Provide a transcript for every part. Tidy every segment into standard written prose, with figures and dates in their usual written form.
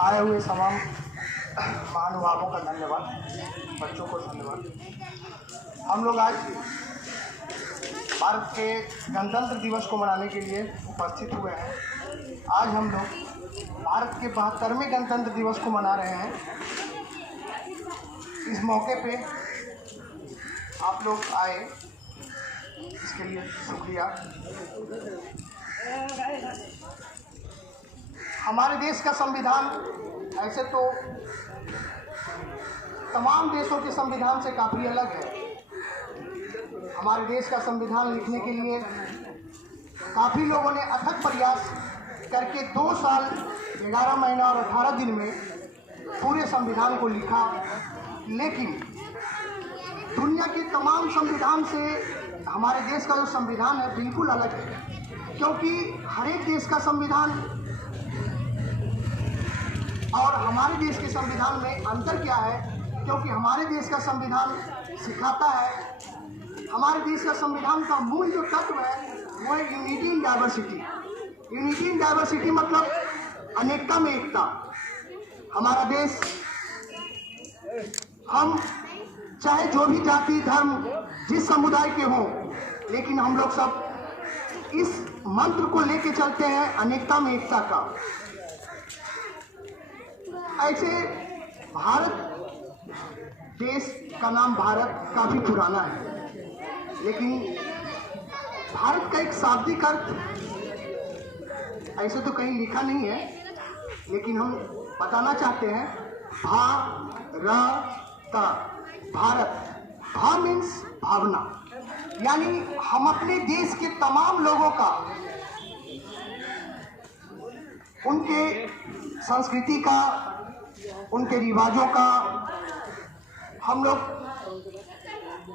आए हुए तमाम महानुभावों का धन्यवाद, बच्चों को धन्यवाद। हम लोग आज भारत के गणतंत्र दिवस को मनाने के लिए उपस्थित हुए हैं। आज हम लोग भारत के 72वें गणतंत्र दिवस को मना रहे हैं। इस मौके पे आप लोग आए, इसके लिए शुक्रिया। हमारे देश का संविधान ऐसे तो तमाम देशों के संविधान से काफ़ी अलग है। हमारे देश का संविधान लिखने के लिए काफ़ी लोगों ने अथक प्रयास करके 2 साल 11 महीना और 18 दिन में पूरे संविधान को लिखा, लेकिन दुनिया के तमाम संविधान से हमारे देश का जो संविधान है बिल्कुल अलग है, क्योंकि हर एक देश का संविधान और हमारे देश के संविधान में अंतर क्या है, क्योंकि हमारे देश का संविधान सिखाता है, हमारे देश का संविधान का मूल जो तत्व है वो है unity in diversity. Unity in diversity मतलब अनेकता में एकता। हमारा देश, हम चाहे जो भी जाति धर्म जिस समुदाय के हों, लेकिन हम लोग सब इस मंत्र को लेके चलते हैं, अनेकता में एकता का। ऐसे भारत देश का नाम भारत काफी पुराना है, लेकिन भारत का एक शाब्दिक अर्थ ऐसे तो कहीं लिखा नहीं है, लेकिन हम बताना चाहते हैं। भारत, भा मीन्स भावना, यानी हम अपने देश के तमाम लोगों का, उनके संस्कृति का, उनके रिवाजों का हम लोग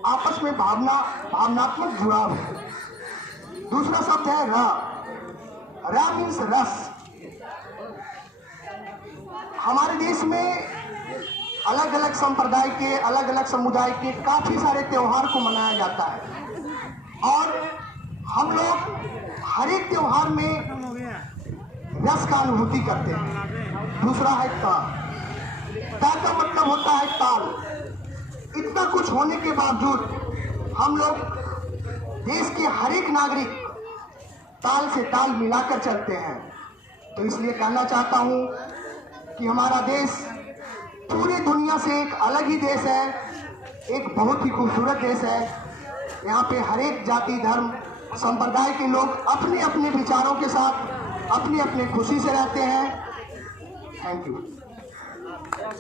आपस में भावनात्मक जुड़ाव है। दूसरा शब्द है रा मीन्स रस। हमारे देश में अलग अलग संप्रदाय के, अलग अलग समुदाय के काफी सारे त्योहार को मनाया जाता है, और हम लोग हर एक त्योहार में रस का अनुभूति करते हैं। दूसरा है ता का मतलब होता है ताल। इतना कुछ होने के बावजूद हम लोग देश के हर एक नागरिक ताल से ताल मिलाकर चलते हैं। तो इसलिए कहना चाहता हूं कि हमारा देश पूरी दुनिया से एक अलग ही देश है, एक बहुत ही खूबसूरत देश है। यहाँ पे हर एक जाति धर्म संप्रदाय के लोग अपने अपने विचारों के साथ अपनी अपनी खुशी से रहते हैं। Thank you.